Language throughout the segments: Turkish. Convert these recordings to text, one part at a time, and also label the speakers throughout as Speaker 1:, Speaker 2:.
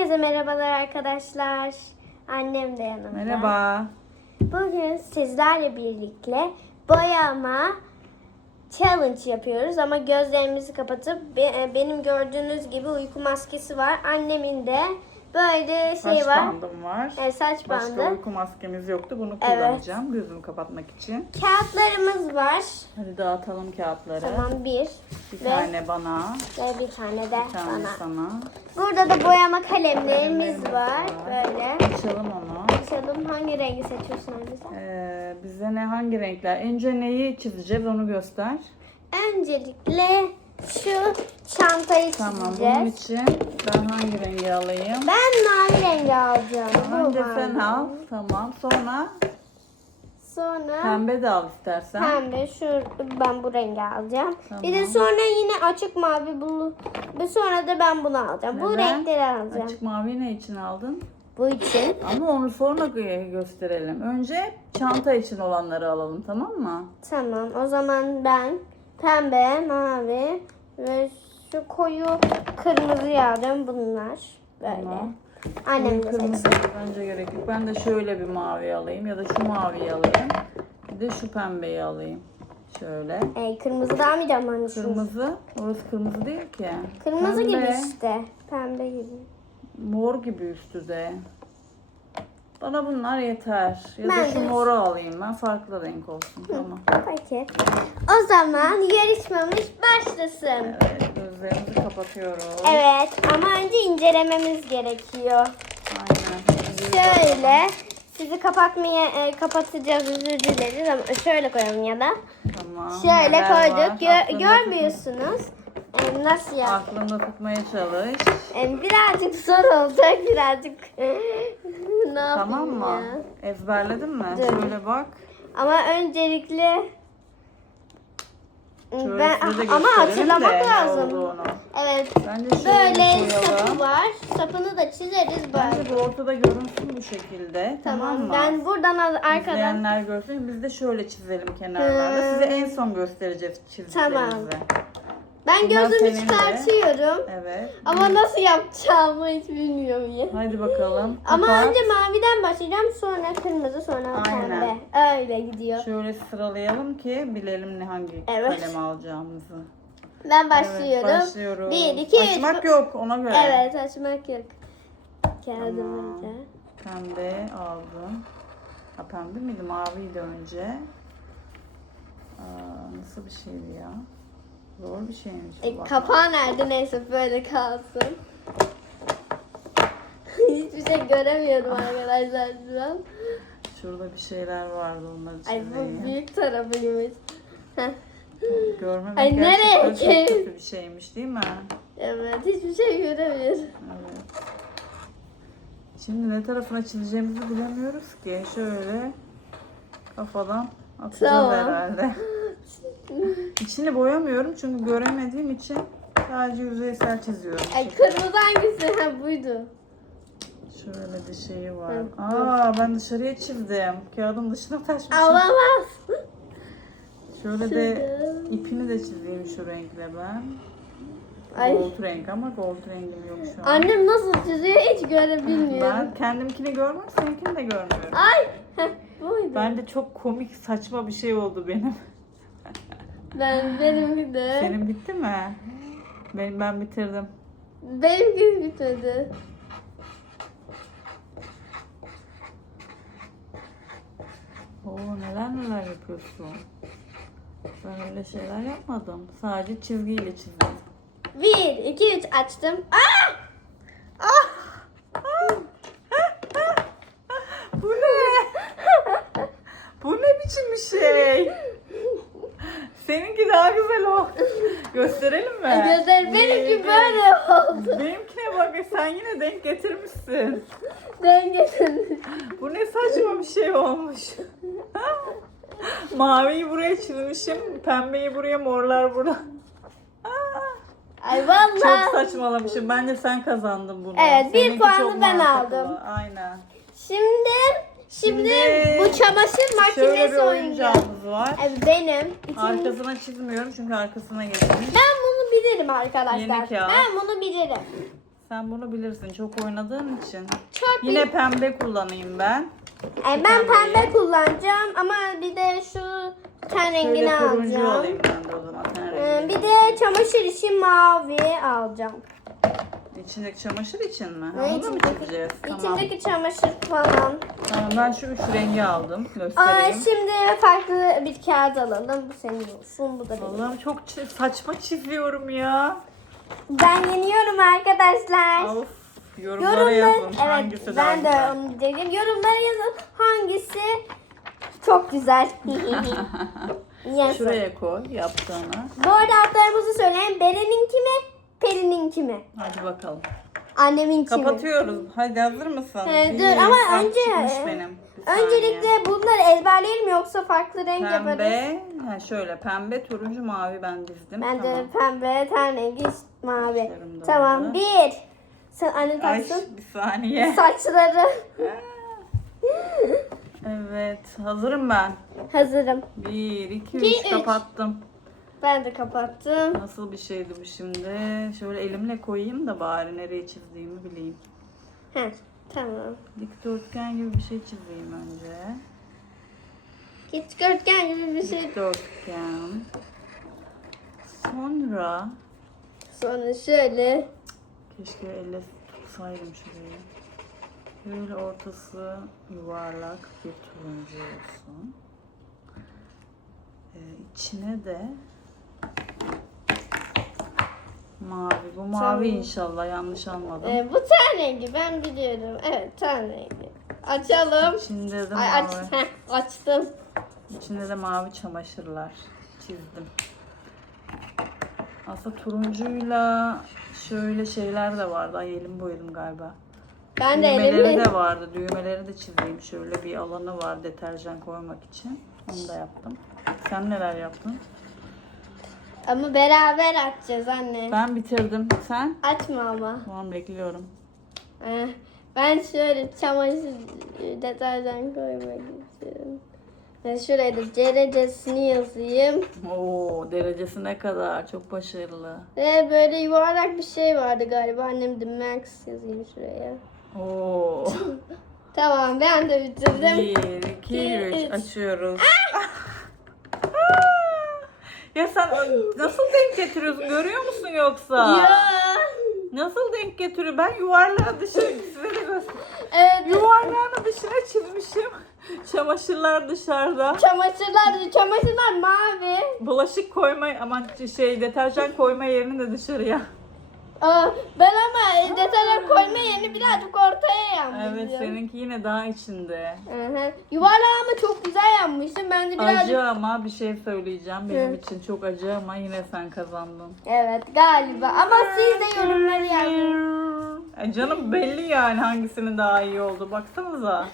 Speaker 1: Herkese merhabalar arkadaşlar. Annem de yanımda.
Speaker 2: Merhaba.
Speaker 1: Bugün sizlerle birlikte boyama challenge yapıyoruz ama gözlerimizi kapatıp be- benim gördüğünüz gibi uyku maskesi var. Annemin de böyle şey
Speaker 2: Saç
Speaker 1: var.
Speaker 2: bandım var.
Speaker 1: Evet, saç
Speaker 2: Başka
Speaker 1: bandı.
Speaker 2: uyku maskemiz yoktu. Bunu
Speaker 1: Evet.
Speaker 2: kullanacağım gözümü kapatmak için.
Speaker 1: Kağıtlarımız var.
Speaker 2: Hadi dağıtalım kağıtları.
Speaker 1: Tamam bir
Speaker 2: Bir
Speaker 1: ve,
Speaker 2: tane bana,
Speaker 1: ve bir tane de
Speaker 2: bir tane
Speaker 1: bana.
Speaker 2: sana.
Speaker 1: Burada da boyama kalemlerimiz var.
Speaker 2: var.
Speaker 1: Böyle.
Speaker 2: Açalım onu.
Speaker 1: Açalım. Hangi rengi seçiyorsun annesi?
Speaker 2: Ee, bize ne hangi renkler? Önce neyi çizeceğiz onu göster.
Speaker 1: Öncelikle şu çantayı
Speaker 2: Tamam bunun
Speaker 1: çizeceğiz.
Speaker 2: için ben hangi rengi alayım?
Speaker 1: Ben mavi rengi alacağım. Bu
Speaker 2: Önce
Speaker 1: mavi.
Speaker 2: sen al. Tamam. Sonra
Speaker 1: Sonra
Speaker 2: pembe de al istersen.
Speaker 1: pembe şu ben bu rengi alacağım. Bir de
Speaker 2: Tamam.
Speaker 1: sonra yine açık mavi bu ve sonra da ben bunu alacağım. Bu
Speaker 2: Neden?
Speaker 1: renkleri alacağım.
Speaker 2: Açık mavi ne için aldın?
Speaker 1: Bu için.
Speaker 2: Ama onu sonra gö- gösterelim. Önce çanta için olanları alalım tamam mı?
Speaker 1: Tamam. O zaman ben pembe, mavi ve şu koyu kırmızı alacağım bunlar. Böyle.
Speaker 2: Tamam.
Speaker 1: Annem de
Speaker 2: Kırmızı
Speaker 1: seçti.
Speaker 2: bence gerek yok. Ben de şöyle bir mavi alayım ya da şu maviyi alayım. Bir de şu pembeyi alayım. Şöyle.
Speaker 1: Ey, kırmızı da almayacağım anne şunu.
Speaker 2: Kırmızı. Orası kırmızı değil ki.
Speaker 1: Kırmızı gibi
Speaker 2: Pembe,
Speaker 1: işte. Pembe gibi.
Speaker 2: Mor gibi üstü de. Bana bunlar yeter. Ya da
Speaker 1: Ben
Speaker 2: şu
Speaker 1: de-
Speaker 2: moru alayım ben. Farklı renk olsun. Tamam.
Speaker 1: Peki. O zaman yarışmamız başlasın.
Speaker 2: Evet. Gözlerimizi kapatıyoruz.
Speaker 1: Evet ama önce incelememiz gerekiyor.
Speaker 2: Aynen.
Speaker 1: Şöyle sizi kapatmaya e, kapatacağız özür dileriz ama şöyle koyalım ya da.
Speaker 2: Tamam.
Speaker 1: Şöyle
Speaker 2: neler var?
Speaker 1: koyduk. Gö-
Speaker 2: Aklında
Speaker 1: görmüyorsunuz. E, nasıl yap?
Speaker 2: Aklında tutmaya çalış.
Speaker 1: E, birazcık zor olacak birazcık. ne yapayım
Speaker 2: Tamam mı?
Speaker 1: ya?
Speaker 2: Ezberledin mi?
Speaker 1: Dur.
Speaker 2: Şöyle bak.
Speaker 1: Ama öncelikle
Speaker 2: Şöyle
Speaker 1: ben ama hatırlamak lazım. Evet.
Speaker 2: Bence
Speaker 1: Böyle sapı
Speaker 2: koyalım.
Speaker 1: var. Sapını da çizeriz böyle.
Speaker 2: Bence bu ortada görünsün bu şekilde. Tamam,
Speaker 1: Tamam.
Speaker 2: mı?
Speaker 1: Ben buradan arkadan.
Speaker 2: İzleyenler görsün. Biz de şöyle çizelim kenarlarda.
Speaker 1: Hı.
Speaker 2: Size en son göstereceğiz çizdiklerimizi.
Speaker 1: Tamam. Ben
Speaker 2: Bunlar
Speaker 1: gözümü
Speaker 2: senin de.
Speaker 1: çıkartıyorum.
Speaker 2: Evet.
Speaker 1: Ama nasıl yapacağımı hiç bilmiyorum ya.
Speaker 2: Hadi bakalım.
Speaker 1: Ama
Speaker 2: Kapat.
Speaker 1: önce maviden başlayacağım sonra kırmızı sonra
Speaker 2: Aynen.
Speaker 1: pembe. Öyle gidiyor.
Speaker 2: Şöyle sıralayalım ki bilelim ne hangi
Speaker 1: Evet.
Speaker 2: kalem alacağımızı.
Speaker 1: Ben başlıyorum.
Speaker 2: Evet, başlıyoruz.
Speaker 1: Bir, iki, üç.
Speaker 2: Açmak yok ona göre.
Speaker 1: Evet açmak yok. Kağıdımı
Speaker 2: Tamam.
Speaker 1: da.
Speaker 2: Pembe aldım. Ha pembe miydi? Maviydi önce. Aa, nasıl bir şeydi ya? Zor bir şeymiş.
Speaker 1: E,
Speaker 2: bak.
Speaker 1: kapağı nerede neyse böyle kalsın. Hiçbir şey göremiyorum arkadaşlar şu an.
Speaker 2: Şurada bir şeyler vardı onları
Speaker 1: Ay
Speaker 2: çizeyim.
Speaker 1: bu büyük tarafıymış.
Speaker 2: Görmemek
Speaker 1: Ay, nereye
Speaker 2: gerçekten çok
Speaker 1: ki?
Speaker 2: kötü bir şeymiş değil mi?
Speaker 1: evet hiçbir şey göremiyorum.
Speaker 2: Evet. Şimdi ne tarafına çizeceğimizi bilemiyoruz ki. Şöyle kafadan atacağız
Speaker 1: Tamam.
Speaker 2: herhalde. İçini boyamıyorum çünkü göremediğim için sadece yüzeysel çiziyorum.
Speaker 1: Ay kırmızı hangisi? Ha buydu.
Speaker 2: Şöyle de şeyi var.
Speaker 1: Hı,
Speaker 2: Aa ben dışarıya çizdim. Kağıdın dışına taşmışım.
Speaker 1: Alamaz.
Speaker 2: Şöyle de ipini de çizeyim şu renkle ben.
Speaker 1: Ay.
Speaker 2: Gold renk ama gold rengim yok şu an.
Speaker 1: Annem nasıl çiziyor hiç görebilmiyorum.
Speaker 2: Ben kendimkini görmüyorum, seninkini de görmüyorum.
Speaker 1: Ay. Heh, buydu. Ben,
Speaker 2: Bence çok komik, saçma bir şey oldu benim.
Speaker 1: benimki de.
Speaker 2: Senin bitti mi? Benim ben bitirdim.
Speaker 1: Benimki bitmedi.
Speaker 2: Oo neler neler yapıyorsun. Ben öyle şeyler yapmadım. Sadece çizgiyle çizdim.
Speaker 1: Bir, iki, üç açtım. Aa!
Speaker 2: Ah! Bu ne? Bu ne biçim bir şey? Seninki daha güzel o. Gösterelim mi?
Speaker 1: Gözler benimki böyle oldu.
Speaker 2: Benimkine bak sen yine denk getirmişsin.
Speaker 1: Dengesin.
Speaker 2: Bu ne saçma bir şey olmuş. Maviyi buraya çizmişim, pembeyi buraya, morlar burada.
Speaker 1: Ay
Speaker 2: Çok
Speaker 1: vallahi.
Speaker 2: saçmalamışım. Bence sen kazandın bunu.
Speaker 1: Evet, bir
Speaker 2: Seninki
Speaker 1: puanı
Speaker 2: çok
Speaker 1: ben
Speaker 2: mantıklı.
Speaker 1: aldım.
Speaker 2: Aynen.
Speaker 1: Şimdi, şimdi,
Speaker 2: Şimdi
Speaker 1: bu çamaşır
Speaker 2: Şöyle bir
Speaker 1: makinesi
Speaker 2: oyuncağımız var.
Speaker 1: Ay, benim. İçin-
Speaker 2: Arkasına çizmiyorum çünkü arkasına geçmiş.
Speaker 1: Ben bunu bilirim arkadaşlar.
Speaker 2: Kağıt.
Speaker 1: Ben bunu bilirim.
Speaker 2: Sen bunu bilirsin çok oynadığın için.
Speaker 1: Çok
Speaker 2: Yine pembe kullanayım ben.
Speaker 1: E, ben pembe kullanacağım ama bir de şu ten rengini
Speaker 2: Şöyle turuncu
Speaker 1: alacağım.
Speaker 2: alayım ben de o zaman. Ten
Speaker 1: Ee,
Speaker 2: rengi.
Speaker 1: bir de çamaşır işi mavi alacağım.
Speaker 2: İçindeki çamaşır için mi?
Speaker 1: Ne
Speaker 2: Onu da mı
Speaker 1: içindeki-
Speaker 2: çizeceğiz? Tamam.
Speaker 1: İçindeki çamaşır falan.
Speaker 2: Tamam ben şu üç rengi aldım.
Speaker 1: Aa,
Speaker 2: Göstereyim.
Speaker 1: şimdi farklı bir kağıt alalım. Bu senin olsun, bu da benim.
Speaker 2: Allah'ım çok çi- saçma çiziyorum ya.
Speaker 1: Ben yeniyorum arkadaşlar.
Speaker 2: Of. Yorumlara yazın. Hangisi
Speaker 1: evet
Speaker 2: daha
Speaker 1: ben de
Speaker 2: güzel.
Speaker 1: onu diyecektim. Yorumlara yazın hangisi çok güzel. Yazın.
Speaker 2: Şuraya koy yaptığını.
Speaker 1: Bu arada adlarımızı söyleyin. Beren'inki mi? Peri'ninki mi?
Speaker 2: Hadi bakalım.
Speaker 1: Anneminki mi?
Speaker 2: Kapatıyoruz. Hadi hazır mısın?
Speaker 1: Ee, dur ama
Speaker 2: saat
Speaker 1: önce-
Speaker 2: çıkmış benim. Bir saniye.
Speaker 1: Öncelikle bunları ezberleyelim yoksa farklı renk yaparız.
Speaker 2: Pembe, ha şöyle pembe, turuncu, mavi ben dizdim.
Speaker 1: Ben de pembe, ten rengi, mavi. Tamam
Speaker 2: oldu.
Speaker 1: bir. Sen anne
Speaker 2: Ay
Speaker 1: taksın.
Speaker 2: bir saniye.
Speaker 1: Saçları.
Speaker 2: Evet, hazırım ben.
Speaker 1: Hazırım.
Speaker 2: Bir, iki,
Speaker 1: İki,
Speaker 2: üç,
Speaker 1: üç.
Speaker 2: kapattım.
Speaker 1: Ben de kapattım.
Speaker 2: Nasıl bir şeydi bu şimdi? Şöyle elimle koyayım da bari nereye çizdiğimi bileyim.
Speaker 1: Heh, tamam.
Speaker 2: Dikdörtgen gibi bir şey çizeyim önce.
Speaker 1: Dikdörtgen gibi bir şey.
Speaker 2: Dikdörtgen. Sonra
Speaker 1: Sonra şöyle.
Speaker 2: keşke elle tutsaydım şurayı. Böyle ortası yuvarlak bir turuncu olsun. Ee, içine de mavi. Bu mavi
Speaker 1: Tamam.
Speaker 2: inşallah yanlış almadım.
Speaker 1: Ee, bu ten rengi ben biliyorum. Evet ten rengi. Açalım.
Speaker 2: İçinde de
Speaker 1: Ay
Speaker 2: mavi.
Speaker 1: aç, heh, açtım.
Speaker 2: İçinde de mavi çamaşırlar çizdim. Aslında turuncuyla şöyle şeyler de vardı. Ay elim boyadım galiba.
Speaker 1: Ben de
Speaker 2: Düğmeleri
Speaker 1: elimi
Speaker 2: de vardı. Düğmeleri de çizeyim. Şöyle bir alanı var deterjan koymak için. Onu da yaptım. Sen neler yaptın?
Speaker 1: Ama beraber açacağız anne.
Speaker 2: Ben bitirdim. Sen?
Speaker 1: Açma ama.
Speaker 2: Tamam bekliyorum.
Speaker 1: Eh, Ben şöyle çamaşır deterjan koymak istiyorum. Ve şuraya da derecesini yazayım.
Speaker 2: Oo derecesi ne kadar? Çok başarılı.
Speaker 1: Ve böyle yuvarlak bir şey vardı galiba. Annem de Max yazayım şuraya.
Speaker 2: Oo.
Speaker 1: Tamam ben de bitirdim.
Speaker 2: Bir, iki, üç.
Speaker 1: üç.
Speaker 2: Açıyoruz. Ya sen nasıl denk getiriyorsun? Görüyor musun yoksa?
Speaker 1: Ya.
Speaker 2: Nasıl denk getiriyor? Ben yuvarlağı dışarı size de göster.
Speaker 1: Evet.
Speaker 2: Yuvarlağını dışına çizmişim. Çamaşırlar dışarıda.
Speaker 1: Çamaşırlar, çamaşırlar mavi.
Speaker 2: Bulaşık koyma aman şey deterjan koyma yerini de dışarıya.
Speaker 1: Aa, ben ama deterjan koyma yerini birazcık ortaya yapmışım.
Speaker 2: Evet seninki yine daha içinde.
Speaker 1: Hı hı. Yuvarlağı ama çok güzel yapmışsın. Ben de birazcık...
Speaker 2: Acı ama bir şey söyleyeceğim. Benim için çok acı ama yine sen kazandın.
Speaker 1: Evet galiba. Ama siz de yorumları yazın.
Speaker 2: E canım belli yani hangisinin daha iyi oldu. Baksanıza.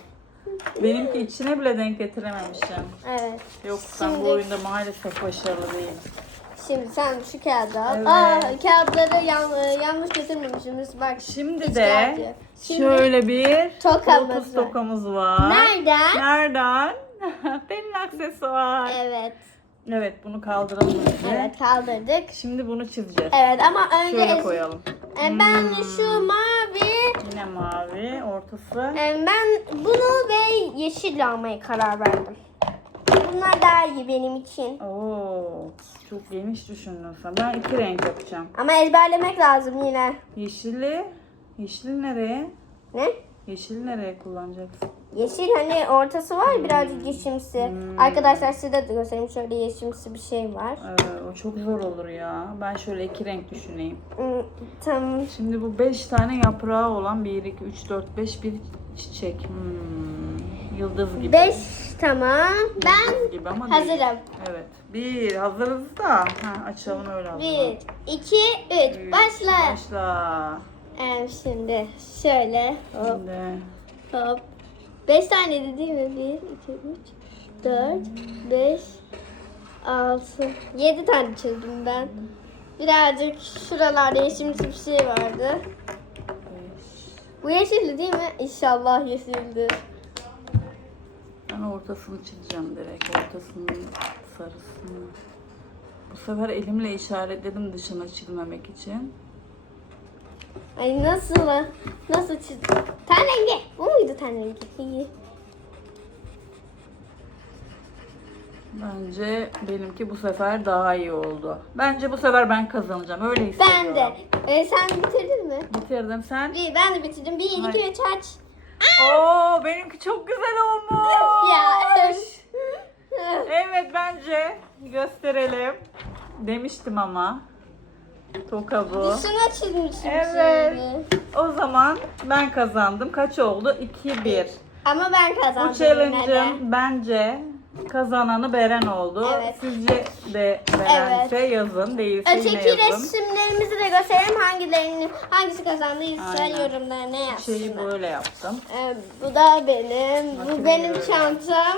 Speaker 2: Benimki içine bile denk getirememişim.
Speaker 1: Evet.
Speaker 2: Yok sen
Speaker 1: Şimdi-
Speaker 2: bu oyunda maalesef başarılı değilsin.
Speaker 1: Şimdi sen şu kağıdı al.
Speaker 2: Evet.
Speaker 1: Aa, kağıtları yan- yanlış getirmemişsiniz. Bak.
Speaker 2: Şimdi de.
Speaker 1: Şimdi
Speaker 2: şöyle bir
Speaker 1: tokamız var.
Speaker 2: tokamız var.
Speaker 1: Nereden?
Speaker 2: Nereden? Benim aksesuar.
Speaker 1: Evet.
Speaker 2: Evet bunu kaldıralım önce.
Speaker 1: Evet kaldırdık.
Speaker 2: Şimdi bunu çizeceğiz.
Speaker 1: Evet ama önce
Speaker 2: Şöyle
Speaker 1: es-
Speaker 2: koyalım.
Speaker 1: E, ben şu mavi
Speaker 2: Yine mavi ortası.
Speaker 1: e, ben bunu ve yeşil almaya karar verdim. Bunlar daha iyi benim için.
Speaker 2: Oo, çok geniş düşündün sen. Ben iki renk yapacağım.
Speaker 1: Ama ezberlemek lazım yine.
Speaker 2: Yeşili, yeşil nereye?
Speaker 1: Ne?
Speaker 2: Yeşil nereye kullanacaksın?
Speaker 1: Yeşil hani ortası var birazcık yeşimsi. Arkadaşlar size de göstereyim şöyle yeşimsi bir şey var.
Speaker 2: Ee, o çok zor olur ya. Ben şöyle iki renk düşüneyim.
Speaker 1: Hmm, Tamam.
Speaker 2: Şimdi bu beş tane yaprağı olan 1, 2, 3, 4, 5 bir çiçek. Hmm, yıldız gibi.
Speaker 1: 5 tamam. Ben
Speaker 2: Yıldız gibi ama değil.
Speaker 1: hazırım.
Speaker 2: Evet. Bir hazırız da. Ha, açalım öyle hazırlan.
Speaker 1: 1, 2, 3.
Speaker 2: Üç,
Speaker 1: Başla.
Speaker 2: Başla.
Speaker 1: Ee, şimdi şöyle hop
Speaker 2: Şimdi.
Speaker 1: hop. 5 tane değil mi? 1, 2, 3, 4, 5, 6, 7 tane çizdim ben. Birazcık şuralarda yeşimsi bir şey vardı.
Speaker 2: beş.
Speaker 1: Bu yeşildi değil mi? İnşallah yeşildir.
Speaker 2: Ben ortasını çizeceğim direkt. Ortasının sarısını. Bu sefer elimle işaretledim dışına çizmemek için.
Speaker 1: Ay nasıl? Nasıl çizdim? Ten rengi. Bu muydu ten rengi?
Speaker 2: Bence benimki bu sefer daha iyi oldu. Bence bu sefer ben kazanacağım. Öyle hissediyorum.
Speaker 1: Ben de. Ee, sen bitirdin mi?
Speaker 2: Bitirdim sen.
Speaker 1: Bir, ben de bitirdim. Bir, iki,
Speaker 2: Hayır.
Speaker 1: üç, aç.
Speaker 2: Oo benimki çok güzel olmuş.
Speaker 1: Ya.
Speaker 2: Evet bence gösterelim. Demiştim ama. Toka bu.
Speaker 1: Dışına çizmişim
Speaker 2: Evet.
Speaker 1: şeyi.
Speaker 2: O zaman ben kazandım. Kaç oldu? 2-1.
Speaker 1: Ama ben kazandım.
Speaker 2: Bu
Speaker 1: yine de.
Speaker 2: challenge'ın bence kazananı Beren oldu.
Speaker 1: Evet.
Speaker 2: Sizce de Beren'se yazın. Değilse yine
Speaker 1: Öteki
Speaker 2: yazın.
Speaker 1: resimlerimizi de gösterelim. Hangilerini, hangisi kazandıysa
Speaker 2: Aynen.
Speaker 1: yorumlarına yazsınlar.
Speaker 2: Şeyi böyle yaptım.
Speaker 1: Ee, bu da benim.
Speaker 2: Bakayım
Speaker 1: Bu benim
Speaker 2: böyle.
Speaker 1: çantam.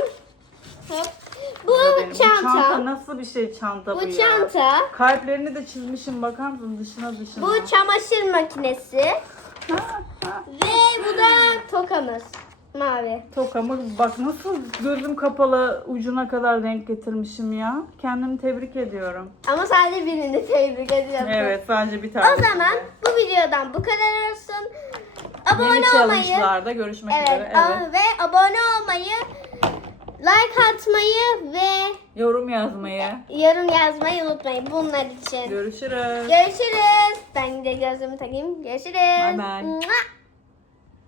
Speaker 1: Hop. Bu.
Speaker 2: Bu çanta
Speaker 1: çanta.
Speaker 2: nasıl bir şey çanta bu,
Speaker 1: Bu
Speaker 2: ya?
Speaker 1: çanta.
Speaker 2: Kalplerini de çizmişim bakar mısın dışına dışına.
Speaker 1: Bu çamaşır makinesi. Ve bu da tokamız. Mavi.
Speaker 2: Tokamı bak nasıl gözüm kapalı ucuna kadar denk getirmişim ya. Kendimi tebrik ediyorum.
Speaker 1: Ama sadece birini tebrik ediyorum.
Speaker 2: Evet sadece bir
Speaker 1: O
Speaker 2: tane.
Speaker 1: zaman bu videodan bu kadar olsun. Abone
Speaker 2: Yeni
Speaker 1: olmayı
Speaker 2: challenge'larda görüşmek
Speaker 1: evet,
Speaker 2: üzere. Evet.
Speaker 1: ve abone olmayı, like atmayı ve
Speaker 2: Yorum yazmayı.
Speaker 1: yorum yazmayı unutmayın bunlar için.
Speaker 2: Görüşürüz.
Speaker 1: Görüşürüz. Ben de gözümü takayım. Görüşürüz.
Speaker 2: Bye bye.